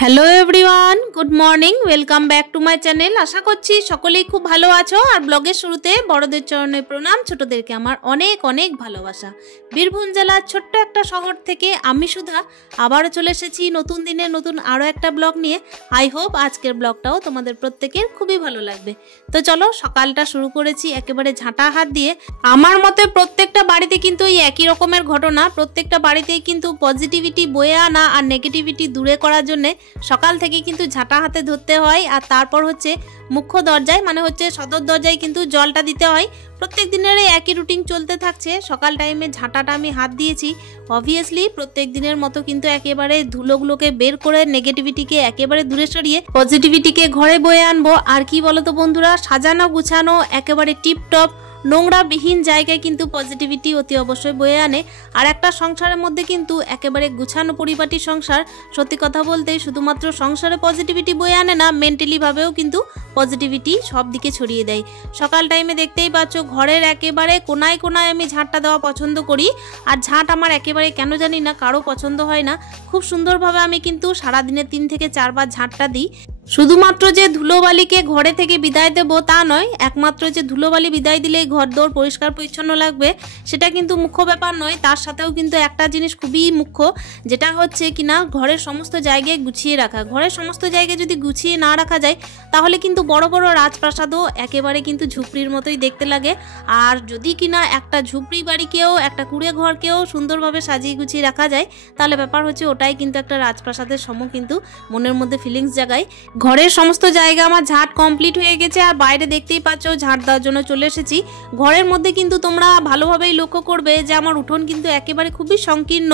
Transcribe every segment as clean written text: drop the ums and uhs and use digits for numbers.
Hello everyone, good morning, welcome back to my channel. আশা করছি সকলেই খুব ভালো আছো। আর ব্লগের শুরুতে বড়দের চরণে প্রণাম, ছোটদেরকে আমার অনেক অনেক ভালোবাসা। বীরভূম জেলার ছোট্ট একটা শহর থেকে আমি সুধা আবারও চলে এসেছি নতুন দিনে নতুন আরও একটা ব্লগ নিয়ে। আই হোপ আজকের ব্লগটাও তোমাদের প্রত্যেকের খুবই ভালো লাগবে। তো চলো, সকালটা শুরু করেছি একেবারে ঝাঁটা হাত দিয়ে। আমার মতে প্রত্যেকটা বাড়িতে কিন্তু এই একই রকমের ঘটনা। প্রত্যেকটা বাড়িতেই কিন্তু পজিটিভিটি বয়ে আনা আর নেগেটিভিটি দূরে করার জন্যে সকাল থেকে কিন্তু ঝাঁটা হাতে ধরতে হয়। আর তারপর হচ্ছে মুখ্য দরজায় মানে হচ্ছে সদর দরজায় কিন্তু জলটা দিতে হয়। প্রত্যেক দিনের একই রুটিন চলতে থাকছে। সকাল টাইমে ঝাঁটাটা আমি হাত দিয়েছি। অবভিয়াসলি প্রত্যেক দিনের মতো কিন্তু একেবারে ধুলোগুলোকে বের করে নেগেটিভিটিকে একেবারে দূরে সরিয়ে পজিটিভিটিকে ঘরে বয়ে আনবো। আর কি বলতো বন্ধুরা, সাজানো গুছানো একেবারে টিপটপ নোংরাবিহীন জায়গায় কিন্তু পজিটিভিটি অতি অবশ্যই বয়ে আনে। আর একটা সংসারের মধ্যে কিন্তু একেবারে গুছানো পরিপাটি সংসার, সত্যি কথা বলতে শুধুমাত্র সংসারে পজিটিভিটি বয়ে আনে না, মেন্টালিভাবেও কিন্তু পজিটিভিটি সব দিকে ছড়িয়ে দেয়। সকাল টাইমে দেখতেই পাচ্ছ ঘরের একেবারে কোনায় কোনায় আমি ঝাঁটটা দেওয়া পছন্দ করি। আর ঝাঁট আমার একেবারে কেন জানি না কারো পছন্দ হয় না। খুব সুন্দরভাবে আমি কিন্তু সারাদিনে 3 থেকে 4 বার ঝাঁটটা দিই। শুধুমাত্র যে ধুলোবালিকে ঘরে থেকে বিদায় দেব তা নয়, একমাত্র যে ধুলোবালি বিদায় দিলেই ঘর দোর পরিষ্কার পরিচ্ছন্ন লাগবে সেটা কিন্তু মুখ্য ব্যাপার নয়। তার সাথেও কিন্তু একটা জিনিস খুবই মুখ্য, যেটা হচ্ছে কিনা ঘরের সমস্ত জায়গায় গুছিয়ে রাখা। ঘরের সমস্ত জায়গায় যদি গুছিয়ে না রাখা যায় তাহলে কিন্তু বড় বড় রাজপ্রাসাদও একেবারে কিন্তু ঝুপড়ির মতোই দেখতে লাগে। আর যদি কিনা একটা ঝুপড়ি বাড়িকেও একটা কুড়ে ঘরকেও সুন্দরভাবে সাজিয়ে গুছিয়ে রাখা যায় তাহলে ব্যাপার হচ্ছে ওটাই কিন্তু একটা রাজপ্রাসাদের সম কিন্তু মনের মধ্যে ফিলিংস জাগায়। ঘরের সমস্ত জায়গা আমার ঝাঁট কমপ্লিট হয়ে গেছে। আর বাইরে দেখতেই পাচ্ছ ঝাঁট দেওয়ার জন্য চলে এসেছি। ঘরের মধ্যে কিন্তু তোমরা ভালোভাবেই লক্ষ্য করবে যে আমার উঠোন কিন্তু একেবারে খুবই সংকীর্ণ।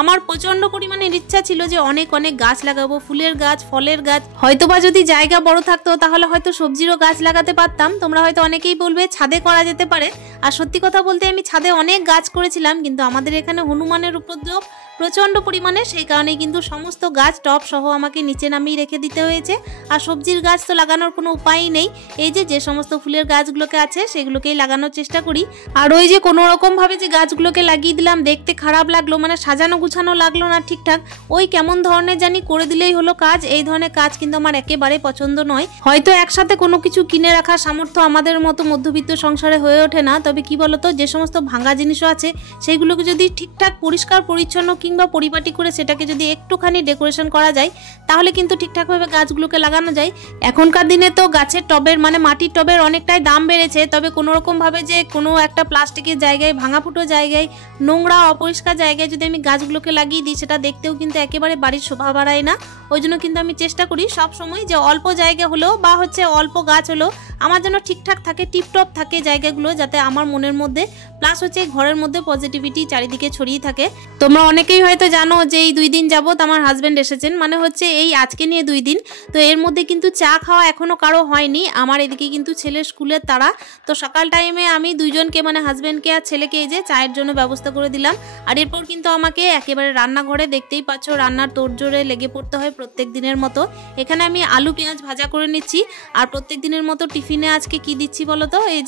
আমার প্রচণ্ড পরিমাণের ইচ্ছা ছিল যে অনেক অনেক গাছ লাগাবো, ফুলের গাছ, ফলের গাছ। হয়তোবা যদি জায়গা বড় থাকতো তাহলে হয়তো সবজিরও গাছ লাগাতে পারতাম। তোমরা হয়তো অনেকেই বলবে ছাদে করা যেতে পারে। আর সত্যি কথা বলতে আমি ছাদে অনেক গাছ করেছিলাম, কিন্তু আমাদের এখানে হনুমানের উপদ্রব প্রচণ্ড পরিমাণে, সেই কারণেই কিন্তু সমস্ত গাছ টপ সহ আমাকে নিচে নামিয়ে রেখে দিতে হয়েছে। আর সবজির গাছ তো লাগানোর কোনো উপায়ই নেই। এই যে সমস্ত ফুলের গাছগুলোকে আছে সেগুলোকেই লাগানোর চেষ্টা করি। আর ওই যে কোনো রকমভাবে যে গাছগুলোকে লাগিয়ে দিলাম, দেখতে খারাপ লাগলো, মানে সাজানো গুছানো লাগলো না ঠিকঠাক, ওই কেমন ধরনের জানি করে দিলেই হলো কাজ। এই ধরনের কাজ কিন্তু আমার একেবারে পছন্দ নয়। হয়তো একসাথে কোনো কিছু কিনে রাখার সামর্থ্য আমাদের মতো মধ্যবিত্ত সংসারে হয়ে ওঠে না, তবে কি বলতো, যে সমস্ত ভাঙা জিনিসও আছে সেইগুলোকে যদি ঠিকঠাক পরিষ্কার পরিচ্ছন্ন কিংবা পরিপাটি করে সেটাকে যদি একটুখানি ডেকোরেশন করা যায় তাহলে কিন্তু ঠিকঠাকভাবে গাছগুলোকে লাগানো যায়। এখনকার দিনে তো গাছের টবের মানে মাটির টবের অনেকটাই দাম বেড়েছে, তবে কোনো রকমভাবে যে কোনো একটা প্লাস্টিকের জায়গায়, ভাঙা ফুটো জায়গায়, নোংরা অপরিষ্কার জায়গায় যদি আমি গাছগুলোকে লাগিয়ে দিই সেটা দেখতেও কিন্তু একেবারে বাড়ির শোভা বাড়ায় না। ওই জন্য কিন্তু আমি চেষ্টা করি সব সময় যে অল্প জায়গা হলেও বা হচ্ছে অল্প গাছ হলেও আমার যেন ঠিকঠাক থাকে, টিপটপ থাকে জায়গাগুলো, যাতে আমার মনের মধ্যে প্লাস হচ্ছে ঘরের মধ্যে পজিটিভিটি চারিদিকে ছড়িয়ে থাকে। তোমরা অনেকেই হয়তো জানো যে এই 2 দিন যাবত আমার হাজব্যান্ড এসেছেন, মানে হচ্ছে এই আজকে নিয়ে 2 দিন। তো এর মধ্যে কিন্তু চা খাওয়া এখনো কারো হয়নি। আমার এদিকে কিন্তু ছেলের স্কুলের তাড়া। তো সকাল টাইমে আমি 2 জনকে মানে হাজব্যান্ডকে আর ছেলেকে এই যে চায়ের জন্য ব্যবস্থা করে দিলাম। আর এরপর কিন্তু আমাকে একেবারে রান্নাঘরে দেখতেই পাচ্ছ রান্নার তোড়জোড়ে লেগে পড়তে হয় প্রত্যেক দিনের মতো। এখানে আমি আলু পেঁয়াজ ভাজা করে নিচ্ছি। আর প্রত্যেক দিনের মতো টিফিনে আজকে কি দিচ্ছি বলো তো, এই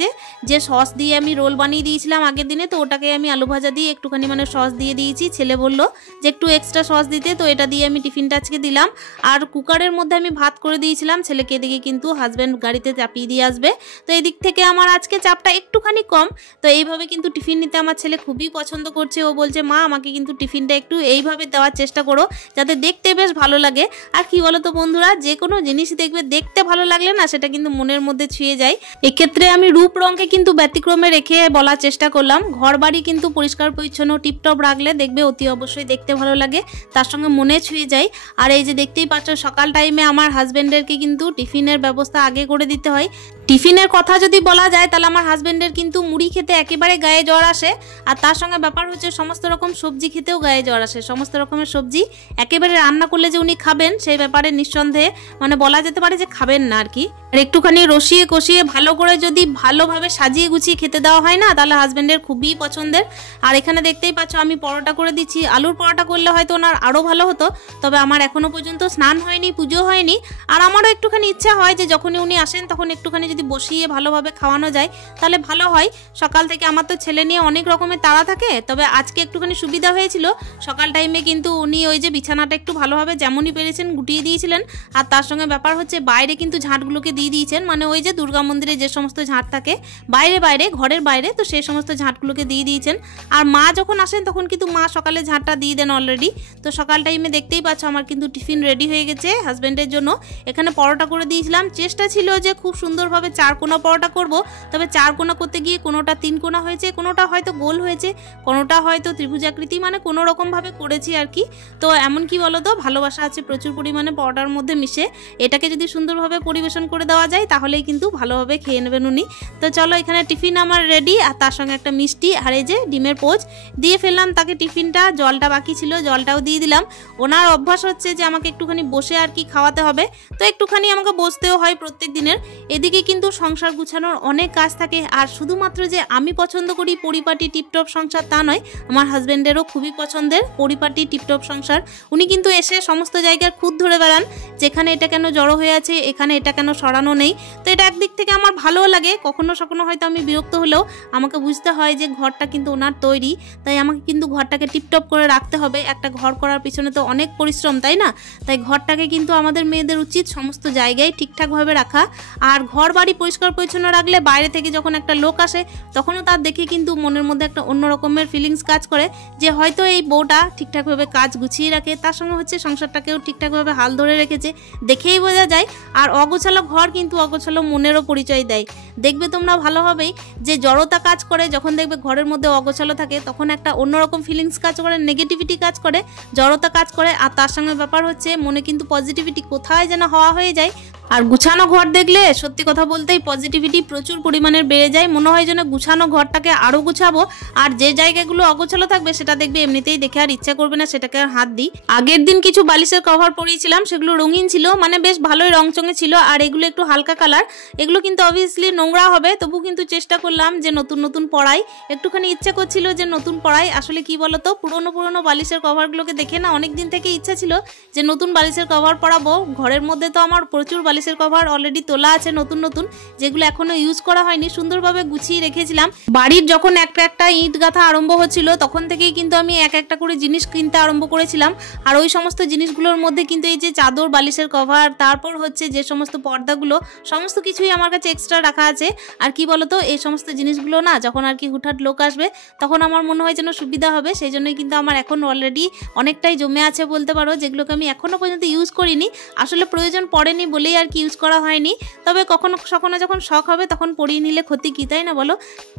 যে সস দিয়ে আমি রোল বানিয়ে দিয়েছিলাম আগের দিনে, তো ওটাকে আমি আলু ভাজা দিয়ে একটুখানি মানে সস দিয়ে দিয়েছি। ছেলে বলল যে একটু এক্সট্রা সস দিতে, তো এটা দিয়ে আমি টিফিনটা আজকে দিলাম। আর কুকারের মধ্যে আমি ভাত করে দিয়েছিলাম ছেলেকে, এদিকে কিন্তু হাজব্যান্ড গাড়িতে চাপিয়ে দিয়ে আসবে। তো এদিক থেকে আমার আজকে চাপটা একটুখানি কম। তো এইভাবে কিন্তু টিফিন নিতে আমার ছেলে খুবই পছন্দ করছে। ও বলছে মা আমাকে কিন্তু টিফিনটা একটু এইভাবে দেওয়ার চেষ্টা করো যাতে দেখতে বেশ ভালো লাগে। আর কি বলো তো বন্ধুরা, যে কোনো জিনিস দেখবে দেখতে ভালো লাগলে না সেটা কিন্তু মনের মধ্যে ছুঁয়ে যায়। এক্ষেত্রে আমি রূপ রঙকে কিন্তু ব্যতিক্রমে রেখে বলার চেষ্টা করলাম। ঘর বাড়ি কিন্তু পরিষ্কার পরিচ্ছন্ন টিপটপ রাখলে দেখবে অতি অবশ্যই দেখতে ভালো লাগে, তার সঙ্গে মনে ছুঁয়ে যায়। আর এই যে দেখতেই পাচ্ছ সকাল টাইমে আমার হাজব্যান্ডেরকে কিন্তু টিফিনের ব্যবস্থা আগে করে দিতে হয়। টিফিনের কথা যদি বলা যায় তাহলে আমার হাজব্যান্ডের কিন্তু মুড়ি খেতে একেবারে গায়ে জ্বর আসে। আর তার সঙ্গে ব্যাপার হচ্ছে সমস্ত রকম সবজি খেতেও গায়ে জ্বর আসে। সমস্ত রকমের সবজি একেবারে রান্না করলে যে উনি খাবেন সেই ব্যাপারে নিঃসন্দেহে মানে বলা যেতে পারে যে খাবেন না আর কি। আর একটুখানি রসিয়ে কষিয়ে ভালো করে যদি ভালোভাবে সাজিয়ে গুছিয়ে খেতে দেওয়া হয় না তাহলে হাজব্যান্ডের খুবই পছন্দের। আর এখানে দেখতেই পাচ্ছ আমি পরোটা করে দিচ্ছি। আলুর পরোটা করলে হয়তো ওনার আরও ভালো হতো, তবে আমার এখনো পর্যন্ত স্নান হয়নি, পুজো হয়নি। আর আমারও একটুখানি ইচ্ছা হয় যে যখনই উনি আসেন তখন একটুখানি যদি বসিয়ে ভালোভাবে খাওয়ানো যায় তাহলে ভালো হয়। সকাল থেকে আমার তো ছেলে নিয়ে অনেক রকমের তাড়া থাকে, তবে আজকে একটুখানি সুবিধা হয়েছিল। সকাল টাইমে কিন্তু উনি ওই যে বিছানাটা একটু ভালোভাবে যেমনই পেরেছেন গুটিয়ে দিয়েছিলেন, আর তার সঙ্গে ব্যাপার হচ্ছে বাইরে কিন্তু ঝাঁটগুলোকে দিয়ে দিয়েছেন, মানে ওই যে দুর্গা মন্দিরে যে সমস্ত ঝাঁট থাকে বাইরে বাইরে ঘরের বাইরে, তো সেই সমস্ত ঝাঁটগুলোকে দিয়ে দিয়েছেন। আর মা যখন আসেন তখন কিন্তু মা সকালে ঝাঁটটা দিয়ে দেন অলরেডি। তো সকাল টাইমে দেখতেই পাচ্ছ আমার কিন্তু টিফিন রেডি হয়ে গেছে হাজব্যান্ডের জন্য। এখানে পরোটা করে দিয়েছিলাম, চেষ্টা ছিল যে খুব সুন্দরভাবে 4 কোনা পরোটা করব, তবে 4 কোনা করতে গিয়ে কোনোটা 3 কোনা হয়েছে, কোনোটা হয়তো গোল হয়েছে, কোনোটা হয়তো ত্রিভুজাকৃতি, মানে কোনো রকমভাবে করেছি আর কি। তো এমন কি বলো তো, ভালোবাসা আছে প্রচুর পরিমাণে পরোটার মধ্যে মিশে, এটাকে যদি সুন্দরভাবে পরিবেশন করে দেওয়া যায় তাহলেই কিন্তু ভালোভাবে খেয়ে নেবেন উনি। তো চলো এখানে টিফিন আমার রেডি, আর তার সঙ্গে একটা মিষ্টি আর এই যে ডিমের পোচ দিয়ে ফেললাম তাকে টিফিনটা। জলটা বাকি ছিল, জলটাও দিয়ে দিলাম। ওনার অভ্যাস হচ্ছে যে আমাকে একটুখানি বসে আর কি খাওয়াতে হবে, তো একটুখানি আমাকে বসতেও হয় প্রত্যেক দিনের। এদিকে কিন্তু সংসার গুছানোর অনেক কাজ থাকে, আর শুধুমাত্র যে আমি পছন্দ করি পরিপাটি টিপটপ সংসার তা নয়, আমার হাজব্যান্ডেরও খুবই পছন্দের পরিপাটি টিপটপ সংসার। উনি কিন্তু এসে সমস্ত জায়গার খুঁত ধরে বেড়ান, যেখানে এটা কেন জড়ো হয়ে আছে, এখানে এটা কেন সরানো নেই। তো এটা একদিক থেকে আমার ভালোও লাগে, কখনো সখনো হয়তো আমি বিরক্ত হলেও আমাকে বুঝতে হয় যে ঘরটা কিন্তু ওনার তৈরি, তাই আমাকে কিন্তু ঘরটাকে টিপটপ করে রাখতে হবে। একটা ঘর করার পিছনে তো অনেক পরিশ্রম, তাই না? তাই ঘরটাকে কিন্তু আমাদের মেয়েদের উচিত সমস্ত জায়গায় ঠিকঠাকভাবে রাখা। আর ঘর বাড়ি পরিষ্কার পরিচ্ছন্ন রাখলে বাইরে থেকে যখন একটা লোক আসে তখনও তার দেখে কিন্তু মনের মধ্যে একটা অন্য রকমের ফিলিংস কাজ করে, যে হয়তো এই বউটা ঠিকঠাকভাবে কাজ গুছিয়ে রাখে, তার সঙ্গে হচ্ছে সংসারটাকেও ঠিকঠাকভাবে হাল ধরে রেখেছে, দেখেই বোঝা যায়। আর অগোছালো ঘর কিন্তু অগোছালো মনেরও পরিচয় দেয়। দেখবে তোমরা ভালোভাবেই যে জড়তা কাজ করে, যখন দেখবে ঘরের মধ্যে অগোছালো থাকে তখন একটা অন্যরকম ফিলিংস কাজ করে, নেগেটিভিটি কাজ করে, জড়তা কাজ করে, আর তার সঙ্গে ব্যাপার হচ্ছে মনে কিন্তু পজিটিভিটি কোথায় যেন হওয়া হয়ে যায়। আর গুছানো ঘর দেখলে সত্যি কথা বলতেই পজিটিভিটি প্রচুর পরিমাণের বেড়ে যায়, মনে হয় যেন গুছানো ঘরটাকে আরও গুছাবো। আর যে জায়গাগুলো অগোছালো থাকবে সেটা দেখবে এমনিতেই দেখে আর ইচ্ছা করবে না সেটাকে আর হাত দিই। আগের দিন কিছু বালিশের কভার পরিয়েছিলাম, সেগুলো রঙিন ছিল, মানে বেশ ভালোই রংচঙে ছিল, আর এগুলো একটু হালকা কালার। এগুলো কিন্তু অবভিয়াসলি নোংরা হবে, তবু কিন্তু চেষ্টা করলাম যে নতুন নতুন পড়াই, একটুখানি ইচ্ছা করছিল যে নতুন পড়াই। আসলে কি বলতো, পুরনো পুরনো বালিশের কভারগুলোকে দেখে না অনেক দিন থেকে ইচ্ছা ছিল যে নতুন বালিশের কভার পরাবো। ঘরের মধ্যে তো আমার প্রচুর বালিশের কভার অলরেডি তোলা আছে নতুন নতুন, যেগুলো এখনো ইউজ করা হয়নি, সুন্দরভাবে গুছিয়ে রেখেছিলাম। বাড়ির যখন একটা একটা ইট গাঁথা আরম্ভ হচ্ছিল তখন থেকেই কিন্তু আমি এক একটা করে জিনিস কিনতে আরম্ভ করেছিলাম। আর ওই সমস্ত জিনিসগুলোর মধ্যে কিন্তু এই যে চাদর, বালিশের কভার, তারপর হচ্ছে যে সমস্ত পর্দাগুলো, সমস্ত কিছুই আমার কাছে এক্সট্রা রাখা আছে। আর কি বলতো, এই সমস্ত জিনিসগুলো না যখন আর কি হুটহাট লোক আসবে তখন আমার মনে হয় যেন সুবিধা হবে, সেই জন্যই কিন্তু আমার এখন অলরেডি অনেকটাই জমে আছে বলতে পারো, যেগুলোকে আমি এখনো পর্যন্ত ইউজ করিনি। আসলে প্রয়োজন পড়েনি বলেই আর কি ইউজ করা হয়নি, তবে কখনো কখনো যখন শখ হবে তখন পরিয়ে নিলে ক্ষতি কি, তাই না বলো?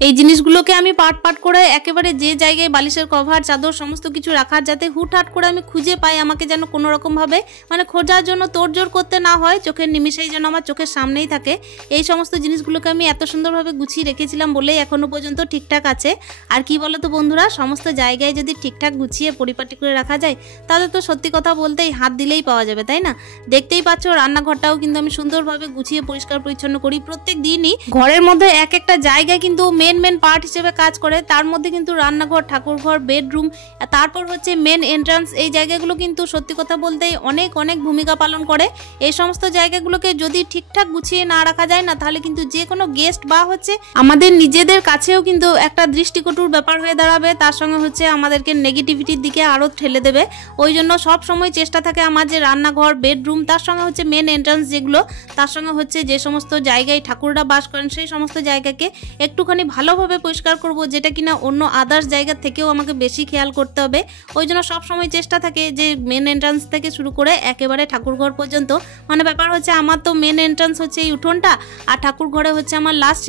এই জিনিসগুলোকে আমি পাট পাট করে একেবারে যে জায়গায় বালিশের কভার, চাদর সমস্ত কিছু রাখার, যাতে হুটহাট করে আমি খুঁজে পাই, আমাকে যেন কোনো রকমভাবে মানে খোঁজার জন্য তোড়জোড় করতে না হয়, চোখের নিমিষেই যেন আমার চোখের সামনেই থাকে। এই সমস্ত জিনিসগুলোকে আমি এত সুন্দরভাবে গুছিয়ে রেখেছিলাম বলেই এখনো পর্যন্ত ঠিকঠাক আছে। আর কি বলো তো বন্ধুরা, সমস্ত জায়গায় যদি ঠিকঠাক গুছিয়ে পরিপাটি করে রাখা যায় তাহলে তো সত্যি কথা বলতেই হাত দিলেই পাওয়া যাবে, তাই না? দেখতেই পাচ্ছ রান্নাঘরটাও কিন্তু আমি সুন্দরভাবে গুছিয়ে পরিষ্কার পরিচ্ছন্ন করি প্রত্যেক দিনই। ঘরের মধ্যে এক একটা জায়গায় কিন্তু মেন পার্ট হিসেবে কাজ করে, তার মধ্যে কিন্তু রান্নাঘর, ঠাকুরঘর, বেডরুম, তারপর হচ্ছে মেন এন্ট্রান্স, এই জায়গাগুলো কিন্তু সত্যি কথা বলতেই অনেক অনেক ভূমিকা পালন করে। এই সমস্ত জায়গাগুলোকে যদি ঠিকঠাক গুছিয়ে না রাখা যায় না তাহলে কিন্তু যে কোনো গেস্ট বা হচ্ছে আমাদের নিজেদের কাছেও কিন্তু একটা দৃষ্টিকটুর ব্যাপার হয়ে দাঁড়াবে, তার সঙ্গে হচ্ছে আমাদেরকে নেগেটিভিটির দিকে আরও ঠেলে দেবে। ওই জন্য সব সময় চেষ্টা থাকে আমার যে রান্নাঘর, বেডরুম, তার সঙ্গে হচ্ছে মেন এন্ট্রান্স যেগুলো, তার সঙ্গে হচ্ছে যে সমস্ত জায়গায় ঠাকুররা বাস করেন সেই সমস্ত জায়গাকে একটুখানি ভালোভাবে পরিষ্কার করব, যেটা কিনা অন্য আদার্স জায়গা থেকেও আমাকে বেশি খেয়াল করতে হবে। ওই জন্য সবসময় চেষ্টা থাকে যে মেন এন্ট্রান্স থেকে শুরু করে একেবারে ঠাকুরঘর পর্যন্ত, মানে ব্যাপার হচ্ছে আমার তো মেন এন্ট্রান্স হচ্ছে এই উঠোনটা, আর ঠাকুর ঘরে হচ্ছে আমার লাস্ট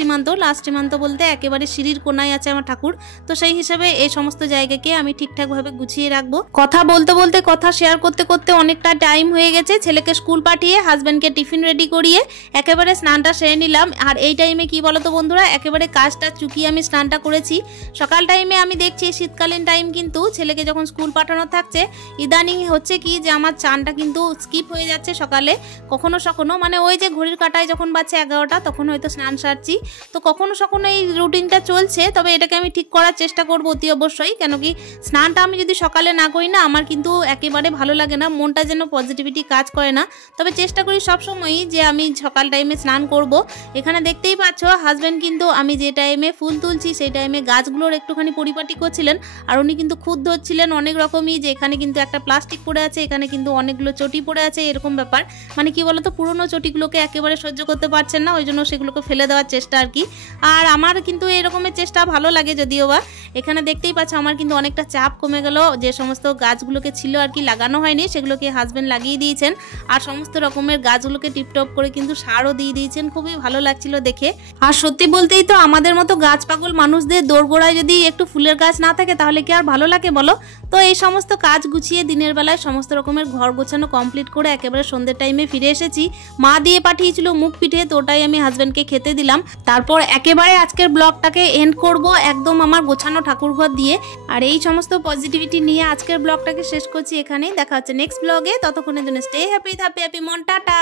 সীমান্ত বলতে একেবারে সিঁড়ির কোনায় আছে আমার ঠাকুর। তো সেই হিসাবে এই সমস্ত জায়গাকে আমি ঠিকঠাকভাবে গুছিয়ে রাখবো। কথা বলতে বলতে, কথা শেয়ার করতে করতে অনেকটা টাইম হয়ে গেছে। ছেলেকে স্কুল পাঠিয়ে হাজব্যান্ডকে টিফিন রেডি করিয়ে একেবারে স্নানটা সেরে নিলাম। আর এই টাইমে কি বলতো বন্ধুরা, একেবারে কাজটা চুকিয়ে আমি স্নানটা করেছি। সকাল টাইমে আমি দেখছি শীতকালীন টাইম কিন্তু ছেলেকে যখন স্কুল পাঠানো থাকছে, ইদানিং হচ্ছে কি যে আমার চানটা কিন্তু স্কিপ হয়ে যাচ্ছে সকালে, কখনো সখনো, মানে ওই যে ঘড়ির কাঁটায় যখন বাজছে 11টা তখন হয়তো স্নান সারছি, তো কখনো সখনো এই রুটিনটা চলছে। তবে এটাকে আমি ঠিক করার চেষ্টা করবো অতি অবশ্যই, কেন কি স্নানটা আমি যদি সকালে না করি না আমার কিন্তু একেবারে ভালো লাগে না, মনটা যেন পজিটিভিটি কাজ করে না। তবে চেষ্টা করি সবসময়ই যে আমি সকাল টাইমে স্নান করব। এখানে দেখতেই পাচ্ছ হাজব্যান্ড কিন্তু আমি যে টাইমে ফুল তুলছি সেই টাইমে গাছগুলোর একটুখানি পরিপাটি করছিলেন, আর উনি কিন্তু খুদ ধরছিলেন অনেক রকমই, যে এখানে কিন্তু একটা প্লাস্টিক পড়ে আছে, এখানে কিন্তু অনেকগুলো চটি পড়ে আছে, এরকম ব্যাপার। মানে কি বলতো, পুরনো চটিগুলোকে একেবারে সহ্য করতে পারছেন না, ওই জন্য সেগুলোকে ফেলে দেওয়ার চেষ্টা আর কি। আর আমার কিন্তু এরকমের চেষ্টা ভালো লাগে যদিও বা। এখানে দেখতেই পাচ্ছ আমার কিন্তু অনেকটা চাপ কমে গেল, যে সমস্ত গাছগুলোকে ছিল আর কি লাগানো হয়নি সেগুলোকে হাজব্যান্ড লাগিয়ে দিয়েছেন, আর সমস্ত রকমের গাছগুলোকে টিপটপ করে কিন্তু সারও দিয়ে দিয়েছেন, খুবই ভালো লাগছিল দেখে। আর সত্যি বলতেই তো আমাদের মতো গাছ পাগল মানুষদের দোরগোড়ায় যদি একটু ফুলের গাছ না থাকে তাহলে কি আর ভালো লাগে বলো। তো এই সমস্ত কাজ গুছিয়ে দিনের বেলায় সমস্ত রকমের ঘর গোছানো কমপ্লিট করে একেবারে সন্ধ্যের টাইমে ফিরে এসেছি। মা দিয়ে পাঠিয়েছিল মুগ পিঠে, তো ওটাই আমি হাজব্যান্ডকে খেতে দিলাম। তারপর একেবারে আজকের ব্লগটাকে এন্ড করব একদম আমার গোছানো ঠাকুরঘর দিয়ে। আর এই সমস্ত পজিটিভিটি নিয়ে আজকের ব্লগটাকে শেষ করছি এখানেই। দেখা হচ্ছে নেক্সট ব্লগে, ততক্ষণের জন্য স্টে হ্যাপি, হ্যাপি মন, টাটা।